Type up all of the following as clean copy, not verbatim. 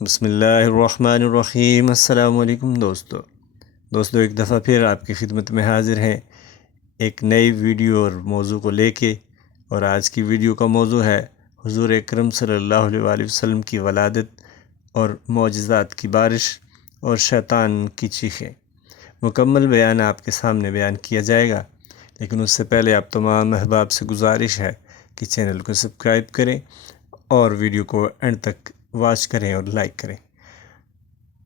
بسم اللہ الرحمن الرحیم۔ السلام علیکم دوستو، ایک دفعہ پھر آپ کی خدمت میں حاضر ہیں ایک نئی ویڈیو اور موضوع کو لے کے۔ اور آج کی ویڈیو کا موضوع ہے حضور اکرم صلی اللہ علیہ وآلہ وسلم کی ولادت اور معجزات کی بارش اور شیطان کی چیخیں۔ مکمل بیان آپ کے سامنے بیان کیا جائے گا، لیکن اس سے پہلے آپ تمام احباب سے گزارش ہے کہ چینل کو سبسکرائب کریں اور ویڈیو کو اینڈ تک واچ کریں اور لائک کریں۔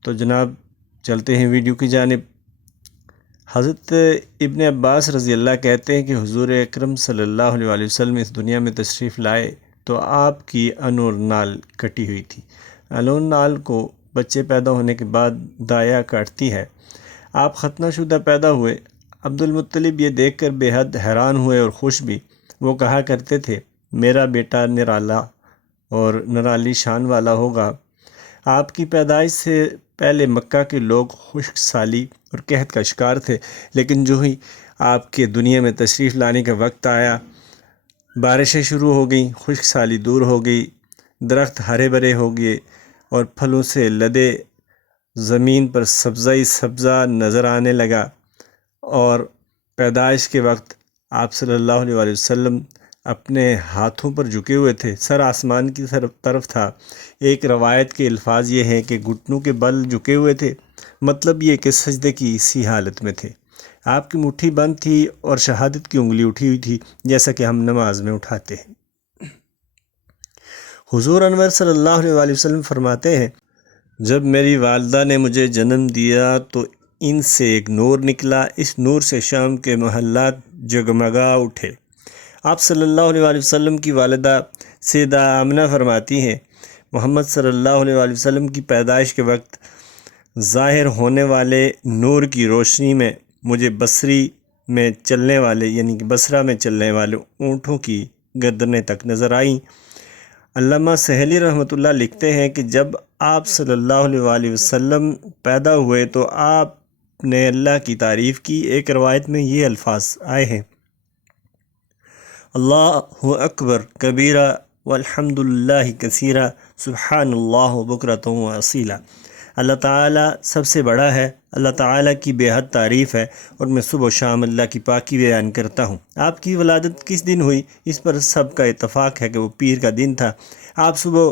تو جناب چلتے ہیں ویڈیو کی جانب۔ حضرت ابن عباس رضی اللہ کہتے ہیں کہ حضور اکرم صلی اللہ علیہ وآلہ وسلم اس دنیا میں تشریف لائے تو آپ کی انور نال کٹی ہوئی تھی۔ انور نال کو بچے پیدا ہونے کے بعد دایا کاٹتی ہے۔ آپ ختنہ شدہ پیدا ہوئے۔ عبد المطلب یہ دیکھ کر بے حد حیران ہوئے اور خوش بھی۔ وہ کہا کرتے تھے میرا بیٹا نرالا اور نرالی شان والا ہوگا۔ آپ کی پیدائش سے پہلے مکہ کے لوگ خشک سالی اور قحط کا شکار تھے، لیکن جو ہی آپ کے دنیا میں تشریف لانے کا وقت آیا، بارشیں شروع ہو گئیں، خشک سالی دور ہو گئی، درخت ہرے بھرے ہو گئے اور پھلوں سے لدے زمین پر سبزہ ہی سبزہ نظر آنے لگا۔ اور پیدائش کے وقت آپ صلی اللہ علیہ وآلہ وسلم اپنے ہاتھوں پر جھکے ہوئے تھے، سر آسمان کی طرف تھا۔ ایک روایت کے الفاظ یہ ہیں کہ گھٹنوں کے بل جھکے ہوئے تھے، مطلب یہ کہ سجدے کی اسی حالت میں تھے۔ آپ کی مٹھی بند تھی اور شہادت کی انگلی اٹھی ہوئی تھی، جیسا کہ ہم نماز میں اٹھاتے ہیں۔ حضور انور صلی اللہ علیہ وآلہ وسلم فرماتے ہیں جب میری والدہ نے مجھے جنم دیا تو ان سے ایک نور نکلا، اس نور سے شام کے محلات جگمگا اٹھے۔ آپ صلی اللہ علیہ وآلہ وسلم کی والدہ سیدہ آمنہ فرماتی ہیں محمد صلی اللہ علیہ وآلہ وسلم کی پیدائش کے وقت ظاہر ہونے والے نور کی روشنی میں مجھے بصری میں چلنے والے یعنی کہ بصرہ میں چلنے والے اونٹوں کی گردنیں تک نظر آئیں۔ علامہ سہیلی رحمۃ اللہ لکھتے ہیں کہ جب آپ صلی اللہ علیہ وآلہ وسلم پیدا ہوئے تو آپ نے اللہ کی تعریف کی۔ ایک روایت میں یہ الفاظ آئے ہیں اللہ اکبر کبیرہ والحمد للہ کثیرہ سبحان اللہ بکرۃ و اصیلا۔ اللہ تعالیٰ سب سے بڑا ہے، اللہ تعالیٰ کی بے حد تعریف ہے اور میں صبح و شام اللہ کی پاکی بیان کرتا ہوں۔ آپ کی ولادت کس دن ہوئی اس پر سب کا اتفاق ہے کہ وہ پیر کا دن تھا۔ آپ صبح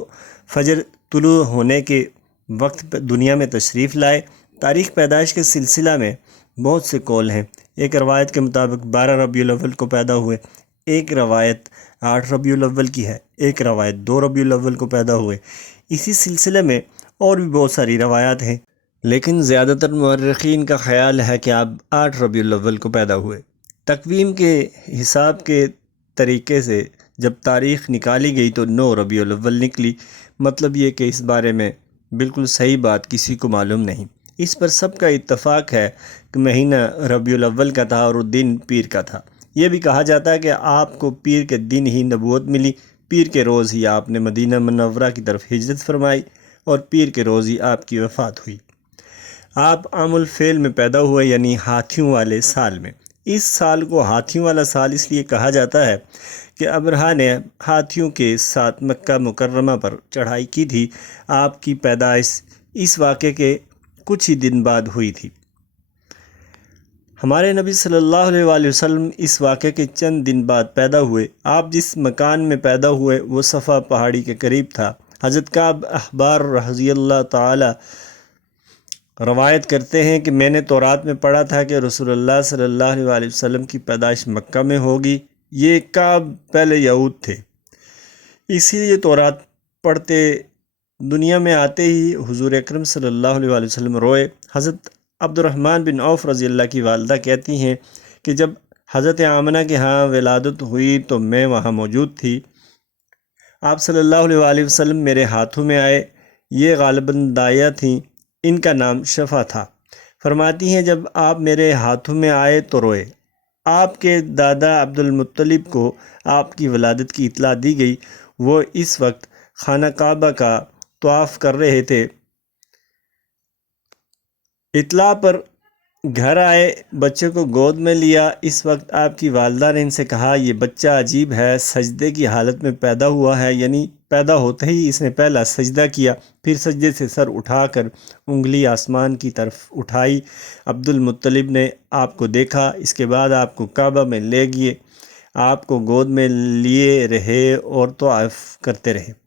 فجر طلوع ہونے کے وقت دنیا میں تشریف لائے۔ تاریخ پیدائش کے سلسلہ میں بہت سے قول ہیں۔ ایک روایت کے مطابق 12 ربیع الاول کو پیدا ہوئے، ایک روایت 8 ربیع الاول کی ہے، ایک روایت 2 ربیع الاول کو پیدا ہوئے۔ اسی سلسلے میں اور بھی بہت ساری روایات ہیں، لیکن زیادہ تر مورخین کا خیال ہے کہ آپ 8 ربیع الاول کو پیدا ہوئے۔ تقویم کے حساب کے طریقے سے جب تاریخ نکالی گئی تو 9 ربیع الاول نکلی، مطلب یہ کہ اس بارے میں بالکل صحیح بات کسی کو معلوم نہیں۔ اس پر سب کا اتفاق ہے کہ مہینہ ربیع الاول کا تھا اور وہ دن پیر کا تھا۔ یہ بھی کہا جاتا ہے کہ آپ کو پیر کے دن ہی نبوت ملی، پیر کے روز ہی آپ نے مدینہ منورہ کی طرف ہجرت فرمائی اور پیر کے روز ہی آپ کی وفات ہوئی۔ آپ عام الفیل میں پیدا ہوئے یعنی ہاتھیوں والے سال میں۔ اس سال کو ہاتھیوں والا سال اس لیے کہا جاتا ہے کہ ابرہہ نے ہاتھیوں کے ساتھ مکہ مکرمہ پر چڑھائی کی تھی۔ آپ کی پیدائش اس واقعے کے کچھ ہی دن بعد ہوئی تھی۔ ہمارے نبی صلی اللہ علیہ وآلہ وسلم اس واقعے کے چند دن بعد پیدا ہوئے۔ آپ جس مکان میں پیدا ہوئے وہ صفا پہاڑی کے قریب تھا۔ حضرت کعب احبار رضی اللہ تعالی روایت کرتے ہیں کہ میں نے تورات میں پڑھا تھا کہ رسول اللہ صلی اللہ علیہ وآلہ وسلم کی پیدائش مکہ میں ہوگی۔ یہ کعب پہلے یہود تھے، اسی لیے تورات پڑھتے دنیا میں آتے ہی حضور اکرم صلی اللہ علیہ وآلہ وسلم روئے۔ حضرت عبد الرحمن بن عوف رضی اللہ کی والدہ کہتی ہیں کہ جب حضرت آمنہ کے ہاں ولادت ہوئی تو میں وہاں موجود تھی۔ آپ صلی اللہ علیہ وآلہ وسلم میرے ہاتھوں میں آئے، یہ غالباً دایا تھیں، ان کا نام شفا تھا۔ فرماتی ہیں جب آپ میرے ہاتھوں میں آئے تو روئے۔ آپ کے دادا عبد المطلب کو آپ کی ولادت کی اطلاع دی گئی۔ وہ اس وقت خانہ کعبہ کا طواف کر رہے تھے۔ اطلاع پر گھر آئے، بچے کو گود میں لیا۔ اس وقت آپ کی والدہ نے ان سے کہا یہ بچہ عجیب ہے، سجدے کی حالت میں پیدا ہوا ہے، یعنی پیدا ہوتے ہی اس نے پہلا سجدہ کیا، پھر سجدے سے سر اٹھا کر انگلی آسمان کی طرف اٹھائی۔ عبد المطلب نے آپ کو دیکھا، اس کے بعد آپ کو کعبہ میں لے گئے، آپ کو گود میں لیے رہے اور طواف کرتے رہے،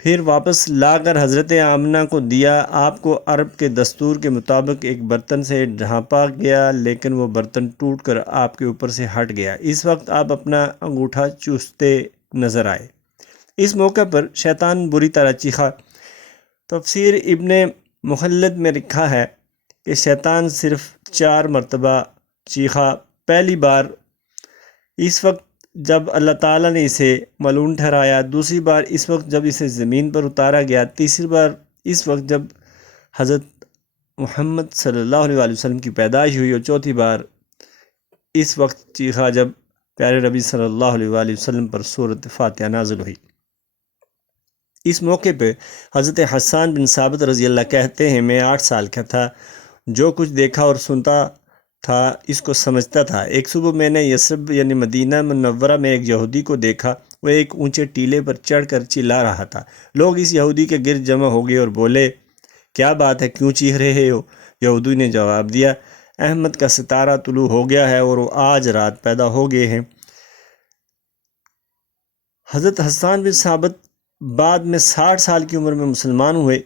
پھر واپس لا کر حضرت آمنہ کو دیا۔ آپ کو عرب کے دستور کے مطابق ایک برتن سے ڈھانپا گیا، لیکن وہ برتن ٹوٹ کر آپ کے اوپر سے ہٹ گیا۔ اس وقت آپ اپنا انگوٹھا چوستے نظر آئے۔ اس موقع پر شیطان بری طرح چیخا۔ تفسیر ابن مخلد میں لکھا ہے کہ شیطان صرف 4 مرتبہ چیخا۔ پہلی بار اس وقت جب اللہ تعالیٰ نے اسے ملعون ٹھہرایا، دوسری بار اس وقت جب اسے زمین پر اتارا گیا، تیسری بار اس وقت جب حضرت محمد صلی اللہ علیہ وسلم کی پیدائش ہوئی، اور چوتھی بار اس وقت چیخا جب پیارے نبی صلی اللہ علیہ وسلم پر سورۃ فاتحہ نازل ہوئی۔ اس موقع پہ حضرت حسان بن ثابت رضی اللہ کہتے ہیں میں 8 سال کا تھا، جو کچھ دیکھا اور سنتا تھا اس کو سمجھتا تھا۔ ایک صبح میں نے یثرب یعنی مدینہ منورہ میں ایک یہودی کو دیکھا، وہ ایک اونچے ٹیلے پر چڑھ کر چلا رہا تھا۔ لوگ اس یہودی کے گرد جمع ہو گئے اور بولے کیا بات ہے، کیوں چیخ رہے ہو؟ یہودی نے جواب دیا احمد کا ستارہ طلوع ہو گیا ہے اور وہ آج رات پیدا ہو گئے ہیں۔ حضرت حسان بن ثابت بعد میں 60 سال کی عمر میں مسلمان ہوئے۔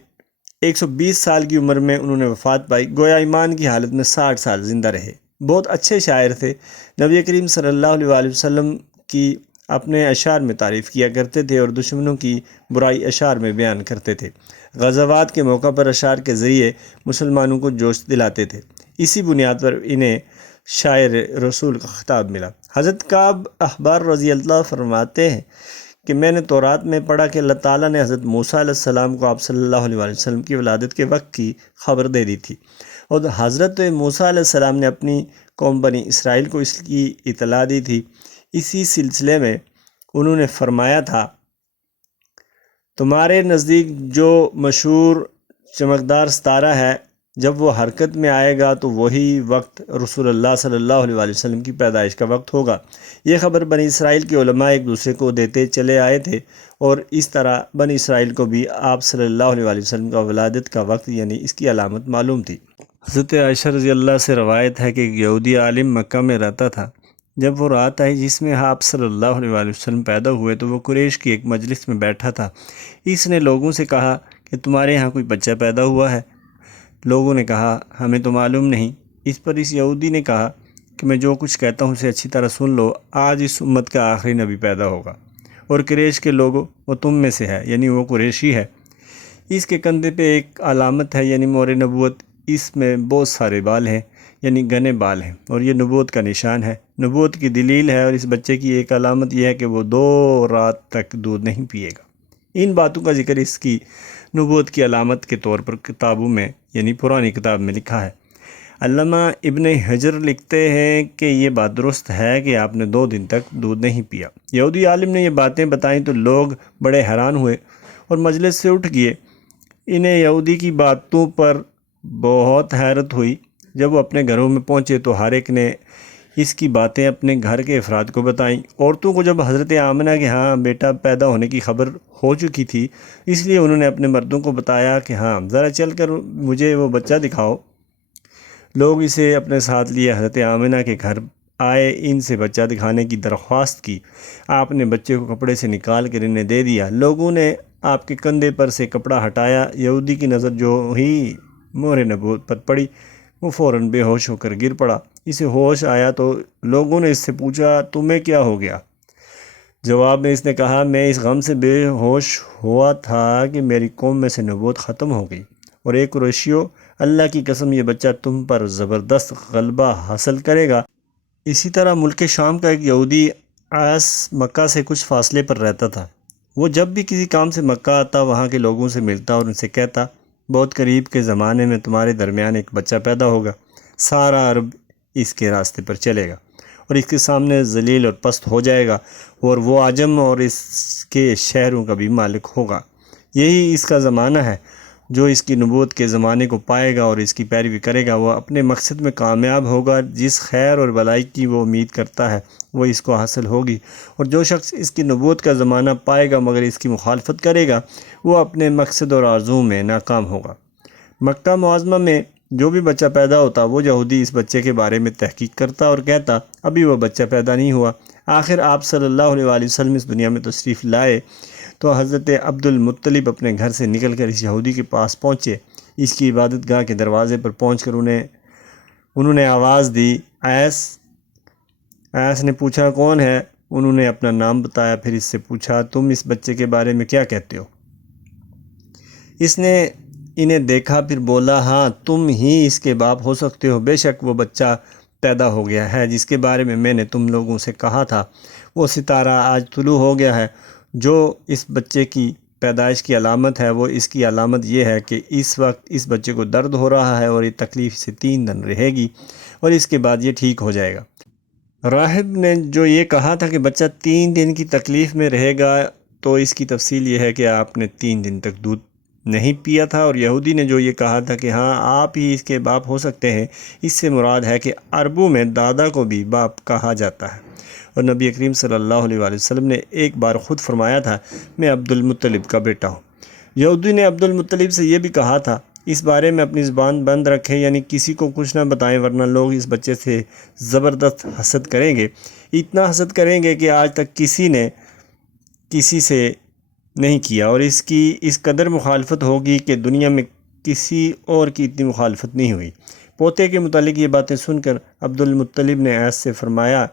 120 سال کی عمر میں انہوں نے وفات پائی، گویا ایمان کی حالت میں 60 سال زندہ رہے۔ بہت اچھے شاعر تھے، نبی کریم صلی اللہ علیہ وسلم کی اپنے اشعار میں تعریف کیا کرتے تھے اور دشمنوں کی برائی اشعار میں بیان کرتے تھے۔ غزوات کے موقع پر اشعار کے ذریعے مسلمانوں کو جوش دلاتے تھے، اسی بنیاد پر انہیں شاعر رسول کا خطاب ملا۔ حضرت کعب احبار رضی اللہ فرماتے ہیں کہ میں نے تورات میں پڑھا کہ اللہ تعالیٰ نے حضرت موسیٰ علیہ السلام کو آپ صلی اللہ علیہ وسلم کی ولادت کے وقت کی خبر دے دی تھی، اور حضرت موسیٰ علیہ السلام نے اپنی قوم بنی اسرائیل کو اس کی اطلاع دی تھی۔ اسی سلسلے میں انہوں نے فرمایا تھا تمہارے نزدیک جو مشہور چمکدار ستارہ ہے، جب وہ حرکت میں آئے گا تو وہی وقت رسول اللہ صلی اللہ علیہ وسلم کی پیدائش کا وقت ہوگا۔ یہ خبر بنی اسرائیل کے علماء ایک دوسرے کو دیتے چلے آئے تھے، اور اس طرح بنی اسرائیل کو بھی آپ صلی اللہ علیہ وسلم کا ولادت کا وقت یعنی اس کی علامت معلوم تھی۔ حضرت عائشہ رضی اللہ سے روایت ہے کہ ایک یہودی عالم مکہ میں رہتا تھا۔ جب وہ رات آئی جس میں آپ صلی اللہ علیہ وسلم پیدا ہوئے تو وہ قریش کی ایک مجلس میں بیٹھا تھا۔ اس نے لوگوں سے کہا کہ تمہارے ہاں کوئی بچہ پیدا ہوا ہے؟ لوگوں نے کہا ہمیں تو معلوم نہیں۔ اس پر اس یہودی نے کہا کہ میں جو کچھ کہتا ہوں اسے اچھی طرح سن لو، آج اس امت کا آخری نبی پیدا ہوگا، اور قریش کے لوگوں وہ تم میں سے ہے، یعنی وہ قریشی ہے۔ اس کے کندھے پہ ایک علامت ہے یعنی مہر نبوت، اس میں بہت سارے بال ہیں یعنی گھنے بال ہیں، اور یہ نبوت کا نشان ہے، نبوت کی دلیل ہے، اور اس بچے کی ایک علامت یہ ہے کہ وہ 2 رات تک دودھ نہیں پیے گا۔ ان باتوں کا ذکر اس کی نبوت کی علامت کے طور پر کتابوں میں یعنی پرانی کتاب میں لکھا ہے۔ علامہ ابن حجر لکھتے ہیں کہ یہ بات درست ہے کہ آپ نے 2 دن تک دودھ نہیں پیا۔ یہودی عالم نے یہ باتیں بتائیں تو لوگ بڑے حیران ہوئے اور مجلس سے اٹھ گئے۔ انہیں یہودی کی باتوں پر بہت حیرت ہوئی۔ جب وہ اپنے گھروں میں پہنچے تو ہر ایک نے اس کی باتیں اپنے گھر کے افراد کو بتائیں۔ عورتوں کو جب حضرت آمنہ کے ہاں بیٹا پیدا ہونے کی خبر ہو چکی تھی، اس لیے انہوں نے اپنے مردوں کو بتایا کہ ہاں ذرا چل کر مجھے وہ بچہ دکھاؤ۔ لوگ اسے اپنے ساتھ لیے حضرت آمنہ کے گھر آئے، ان سے بچہ دکھانے کی درخواست کی۔ آپ نے بچے کو کپڑے سے نکال کر انہیں دے دیا۔ لوگوں نے آپ کے کندھے پر سے کپڑا ہٹایا۔ یہودی کی نظر جو ہی مہر نبوت پر پڑی، وہ فوراً بے ہوش ہو کر گر پڑا۔ اسے ہوش آیا تو لوگوں نے اس سے پوچھا تمہیں کیا ہو گیا؟ جواب میں اس نے کہا میں اس غم سے بے ہوش ہوا تھا کہ میری قوم میں سے نبوت ختم ہو گئی، اور ایک قریشیو اللہ کی قسم یہ بچہ تم پر زبردست غلبہ حاصل کرے گا۔ اسی طرح ملک شام کا ایک یہودی عاص مکہ سے کچھ فاصلے پر رہتا تھا۔ وہ جب بھی کسی کام سے مکہ آتا وہاں کے لوگوں سے ملتا اور ان سے کہتا بہت قریب کے زمانے میں تمہارے درمیان ایک بچہ پیدا ہوگا، سارا عرب اس کے راستے پر چلے گا اور اس کے سامنے ذلیل اور پست ہو جائے گا، اور وہ عجم اور اس کے شہروں کا بھی مالک ہوگا، یہی اس کا زمانہ ہے۔ جو اس کی نبوت کے زمانے کو پائے گا اور اس کی پیروی کرے گا وہ اپنے مقصد میں کامیاب ہوگا۔ جس خیر اور بلائی کی وہ امید کرتا ہے وہ اس کو حاصل ہوگی، اور جو شخص اس کی نبوت کا زمانہ پائے گا مگر اس کی مخالفت کرے گا وہ اپنے مقصد اور آرزو میں ناکام ہوگا۔ مکہ معظمہ میں جو بھی بچہ پیدا ہوتا وہ یہودی اس بچے کے بارے میں تحقیق کرتا اور کہتا ابھی وہ بچہ پیدا نہیں ہوا۔ آخر آپ صلی اللہ علیہ وآلہ وسلم اس دنیا میں تشریف لائے تو حضرت عبد المطلب اپنے گھر سے نکل کر اس یہودی کے پاس پہنچے۔ اس کی عبادت گاہ کے دروازے پر پہنچ کر انہوں نے آواز دی، ایس نے پوچھا کون ہے؟ انہوں نے اپنا نام بتایا، پھر اس سے پوچھا تم اس بچے کے بارے میں کیا کہتے ہو؟ اس نے انہیں دیکھا پھر بولا ہاں تم ہی اس کے باپ ہو سکتے ہو، بے شک وہ بچہ پیدا ہو گیا ہے جس کے بارے میں نے تم لوگوں سے کہا تھا، وہ ستارہ آج طلوع ہو گیا ہے۔ جو اس بچے کی پیدائش کی علامت ہے وہ اس کی علامت یہ ہے کہ اس وقت اس بچے کو درد ہو رہا ہے اور یہ تکلیف سے 3 دن رہے گی اور اس کے بعد یہ ٹھیک ہو جائے گا۔ راہب نے جو یہ کہا تھا کہ بچہ 3 دن کی تکلیف میں رہے گا تو اس کی تفصیل یہ ہے کہ آپ نے 3 دن تک دودھ نہیں پیا تھا، اور یہودی نے جو یہ کہا تھا کہ ہاں آپ ہی اس کے باپ ہو سکتے ہیں، اس سے مراد ہے کہ عربوں میں دادا کو بھی باپ کہا جاتا ہے، اور نبی کریم صلی اللہ علیہ وآلہ وسلم نے ایک بار خود فرمایا تھا میں عبد المطلب کا بیٹا ہوں۔ یہودی نے عبد المطلب سے یہ بھی کہا تھا اس بارے میں اپنی زبان بند رکھیں، یعنی کسی کو کچھ نہ بتائیں ورنہ لوگ اس بچے سے زبردست حسد کریں گے، اتنا حسد کریں گے کہ آج تک کسی نے کسی سے نہیں کیا، اور اس کی اس قدر مخالفت ہوگی کہ دنیا میں کسی اور کی اتنی مخالفت نہیں ہوئی۔ پوتے کے متعلق یہ باتیں سن کر عبد المطلب نے ایس سے فرمایا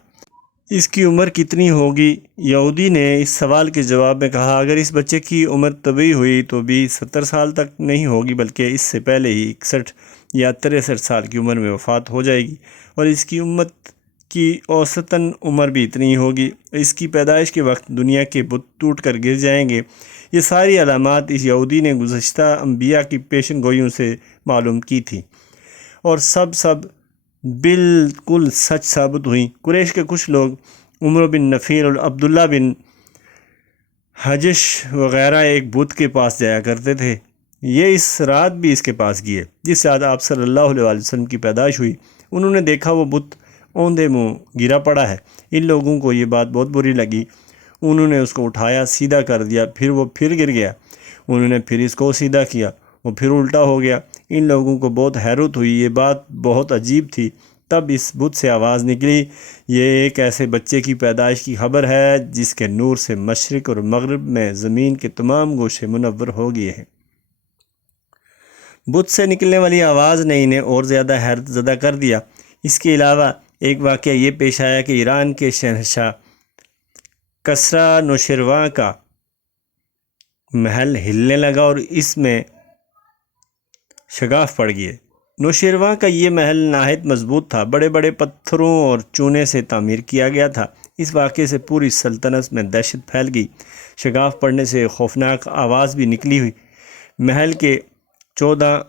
اس کی عمر کتنی ہوگی؟ یہودی نے اس سوال کے جواب میں کہا اگر اس بچے کی عمر طبی ہوئی تو بھی 70 سال تک نہیں ہوگی بلکہ اس سے پہلے ہی 61 یا 63 سال کی عمر میں وفات ہو جائے گی، اور اس کی امت کی اوسطاً عمر بھی اتنی ہی ہوگی۔ اس کی پیدائش کے وقت دنیا کے بت ٹوٹ کر گر جائیں گے۔ یہ ساری علامات اس یہودی نے گزشتہ انبیاء کی پیشن گوئیوں سے معلوم کی تھی اور سب بالکل سچ ثابت ہوئیں۔ قریش کے کچھ لوگ عمر بن نفیر اور عبداللہ بن حجش وغیرہ ایک بت کے پاس جایا کرتے تھے، یہ اس رات بھی اس کے پاس گئے جس رات آپ صلی اللہ علیہ وآلہ وسلم کی پیدائش ہوئی۔ انہوں نے دیکھا وہ بت اوندے منہ گرا پڑا ہے۔ ان لوگوں کو یہ بات بہت بری لگی، انہوں نے اس کو اٹھایا سیدھا کر دیا، پھر وہ پھر گر گیا، انہوں نے پھر اس کو سیدھا کیا، وہ پھر الٹا ہو گیا۔ ان لوگوں کو بہت حیرت ہوئی، یہ بات بہت عجیب تھی۔ تب اس بت سے آواز نکلی یہ ایک ایسے بچے کی پیدائش کی خبر ہے جس کے نور سے مشرق اور مغرب میں زمین کے تمام گوشے منور ہو گئے ہیں۔ بت سے نکلنے والی آواز نے انہیں اور زیادہ حیرت زدہ کر دیا۔ اس کے علاوہ ایک واقعہ یہ پیش آیا کہ ایران کے شہنشاہ کسریٰ نوشیروان کا محل ہلنے لگا اور اس میں شگاف پڑ گئے۔ نوشیروان کا یہ محل نہایت مضبوط تھا، بڑے بڑے پتھروں اور چونے سے تعمیر کیا گیا تھا۔ اس واقعے سے پوری سلطنت میں دہشت پھیل گئی، شگاف پڑنے سے خوفناک آواز بھی نکلی ہوئی، محل کے 14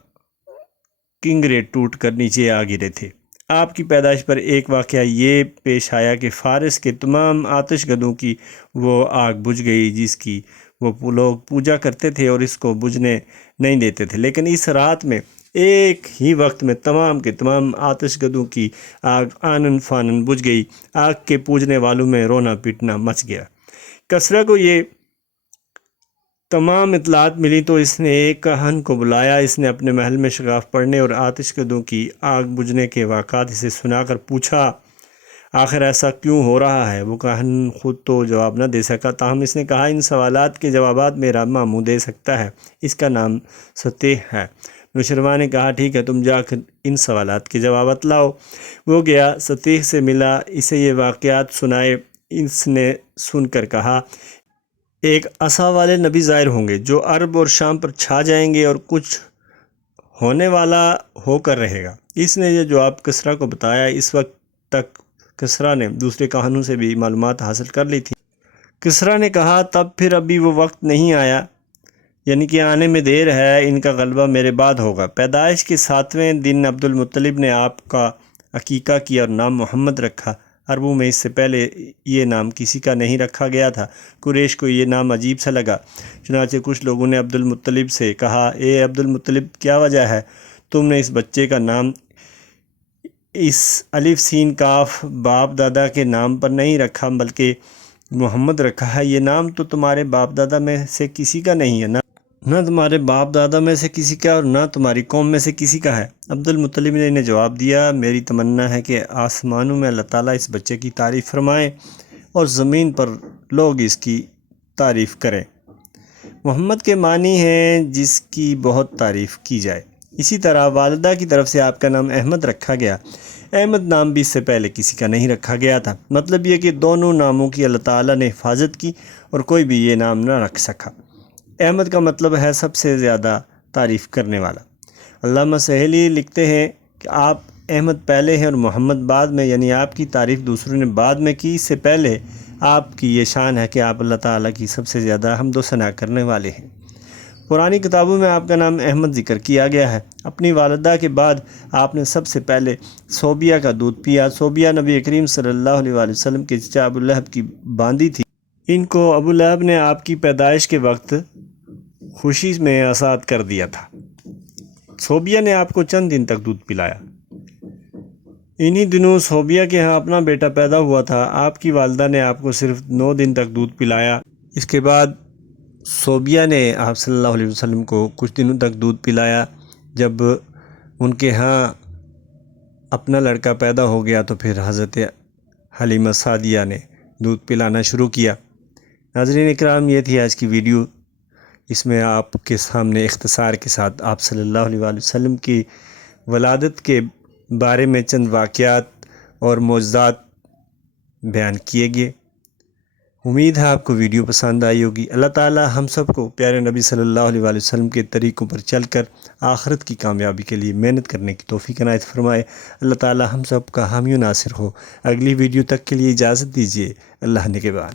کنگرے ٹوٹ کر نیچے آ گرے تھے۔ آپ کی پیدائش پر ایک واقعہ یہ پیش آیا کہ فارس کے تمام آتش گدوں کی وہ آگ بجھ گئی جس کی وہ لوگ پوجا کرتے تھے اور اس کو بجھنے نہیں دیتے تھے، لیکن اس رات میں ایک ہی وقت میں تمام کے تمام آتش گدوں کی آگ آنن فانن بجھ گئی۔ آگ کے پوجنے والوں میں رونا پیٹنا مچ گیا۔ کسریٰ کو یہ تمام اطلاعات ملی تو اس نے ایک کاہن کو بلایا۔ اس نے اپنے محل میں شگاف پڑنے اور آتش گدوں کی آگ بجھنے کے واقعات اسے سنا کر پوچھا آخر ایسا کیوں ہو رہا ہے؟ وہ کاہن خود تو جواب نہ دے سکا، تاہم اس نے کہا ان سوالات کے جوابات میرا ماموں دے سکتا ہے، اس کا نام ستیح ہے۔ نوشیروان نے کہا ٹھیک ہے تم جا کر ان سوالات کے جوابات لاؤ۔ وہ گیا، ستیح سے ملا، اسے یہ واقعات سنائے۔ اس نے سن کر کہا ایک عصا والے نبی ظاہر ہوں گے جو عرب اور شام پر چھا جائیں گے اور کچھ ہونے والا ہو کر رہے گا۔ اس نے یہ جواب کسریٰ کو بتایا۔ اس وقت تک کسریٰ نے دوسرے کاہنوں سے بھی معلومات حاصل کر لی تھی۔ کسریٰ نے کہا تب پھر ابھی وہ وقت نہیں آیا، یعنی کہ آنے میں دیر ہے، ان کا غلبہ میرے بعد ہوگا۔ پیدائش کے 7ویں دن عبد المطلب نے آپ کا عقیقہ کیا اور نام محمد رکھا۔ عربوں میں اس سے پہلے یہ نام کسی کا نہیں رکھا گیا تھا۔ قریش کو یہ نام عجیب سا لگا، چنانچہ کچھ لوگوں نے عبد المطلب سے کہا، اے عبد المطلب، کیا وجہ ہے تم نے اس بچے کا نام اس الف سین کاف باپ دادا کے نام پر نہیں رکھا بلکہ محمد رکھا ہے؟ یہ نام تو تمہارے باپ دادا میں سے کسی کا نہیں ہے، نہ تمہارے باپ دادا میں سے کسی کا اور نہ تمہاری قوم میں سے کسی کا ہے۔ عبد المطلب نے انہیں جواب دیا، میری تمنا ہے کہ آسمانوں میں اللہ تعالیٰ اس بچے کی تعریف فرمائے اور زمین پر لوگ اس کی تعریف کریں۔ محمد کے معنی ہیں جس کی بہت تعریف کی جائے۔ اسی طرح والدہ کی طرف سے آپ کا نام احمد رکھا گیا۔ احمد نام بھی اس سے پہلے کسی کا نہیں رکھا گیا تھا۔ مطلب یہ کہ دونوں ناموں کی اللہ تعالیٰ نے حفاظت کی اور کوئی بھی یہ نام نہ رکھ سکا۔ احمد کا مطلب ہے سب سے زیادہ تعریف کرنے والا۔ علامہ سہیلی لکھتے ہیں کہ آپ احمد پہلے ہیں اور محمد بعد میں، یعنی آپ کی تعریف دوسروں نے بعد میں کی، اس سے پہلے آپ کی یہ شان ہے کہ آپ اللہ تعالیٰ کی سب سے زیادہ حمد و ثنا کرنے والے ہیں۔ پرانی کتابوں میں آپ کا نام احمد ذکر کیا گیا ہے۔ اپنی والدہ کے بعد آپ نے سب سے پہلے صوبیہ کا دودھ پیا۔ صوبیہ نبی کریم صلی اللہ علیہ وآلہ وسلم کے چچا ابو لہب کی باندی تھی۔ ان کو ابو لہب نے آپ کی پیدائش کے وقت خوشی میں آزاد کر دیا تھا۔ صوبیہ نے آپ کو چند دن تک دودھ پلایا۔ انہی دنوں صوبیہ کے ہاں اپنا بیٹا پیدا ہوا تھا۔ آپ کی والدہ نے آپ کو صرف 9 دن تک دودھ پلایا۔ اس کے بعد صوبیہ نے آپ صلی اللہ علیہ وسلم کو کچھ دنوں تک دودھ پلایا۔ جب ان کے ہاں اپنا لڑکا پیدا ہو گیا تو پھر حضرت حلیمہ سعدیہ نے دودھ پلانا شروع کیا۔ ناظرین اکرام، یہ تھی آج کی ویڈیو۔ اس میں آپ کے سامنے اختصار کے ساتھ آپ صلی اللہ علیہ وآلہ وسلم کی ولادت کے بارے میں چند واقعات اور معجزات بیان کیے گئے۔ امید ہے آپ کو ویڈیو پسند آئی ہوگی۔ اللہ تعالی ہم سب کو پیارے نبی صلی اللہ علیہ وآلہ وسلم کے طریقوں پر چل کر آخرت کی کامیابی کے لیے محنت کرنے کی توفیق عنایت فرمائے۔ اللہ تعالی ہم سب کا حامی و ناصر ہو۔ اگلی ویڈیو تک کے لیے اجازت دیجیے۔ اللہ نگہبان۔